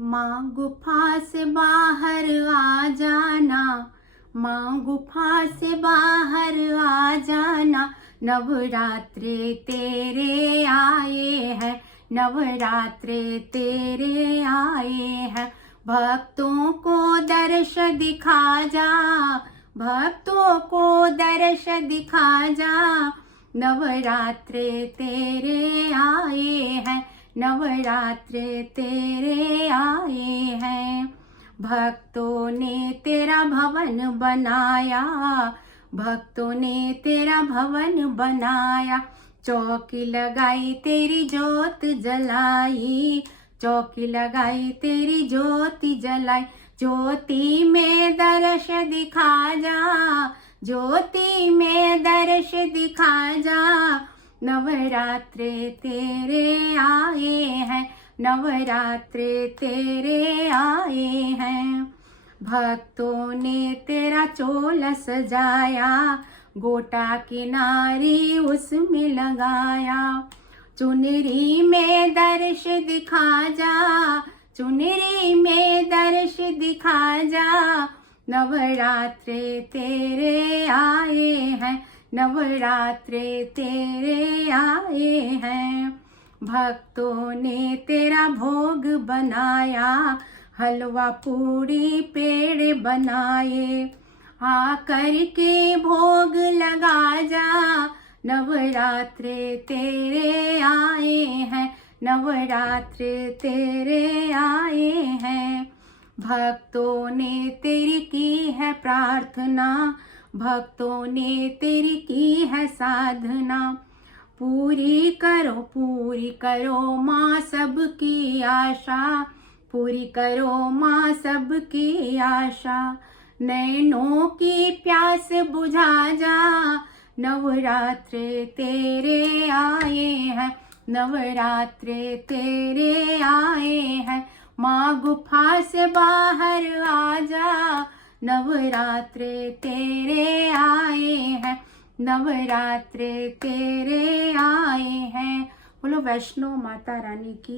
माँ गुफा से बाहर आ जाना, माँ गुफा से बाहर आ जाना, नवरात्रे तेरे आए हैं, नवरात्रे तेरे आए हैं। भक्तों को दर्श दिखा जा, भक्तों को दर्श दिखा जा, नवरात्रे तेरे आए हैं, नवरात्रे तेरे आए हैं। भक्तों ने तेरा भवन बनाया, भक्तों ने तेरा भवन बनाया, चौकी लगाई तेरी ज्योत जलाई, चौकी लगाई तेरी ज्योति जलाई। ज्योति में दर्श दिखा जा, ज्योति में दर्श दिखा जा, नवरात्रे तेरे आए हैं, नवरात्रे तेरे आए हैं। भक्तों ने तेरा चोला सजाया, गोटा किनारी उसमें लगाया, चुनरी में दर्श दिखा जा, चुनरी में दर्श दिखा जा, नवरात्रे तेरे आए हैं, नवरात्रे तेरे आए हैं। भक्तों ने तेरा भोग बनाया, हलवा पूरी पेड़ बनाए, आकर के भोग लगा जा, नवरात्रे तेरे आए हैं, नवरात्रे तेरे आए हैं। भक्तों ने तेरी की है प्रार्थना, भक्तों ने तेरी की है साधना, पूरी करो माँ सबकी आशा, पूरी करो माँ सबकी आशा। नैनों की प्यास बुझा जा, नवरात्रे तेरे आए हैं, नवरात्रे तेरे आए हैं। माँ गुफा से बाहर आ जा, नवरात्रे तेरे आए हैं, नवरात्रे तेरे आए हैं। बोलो वैष्णो माता रानी की।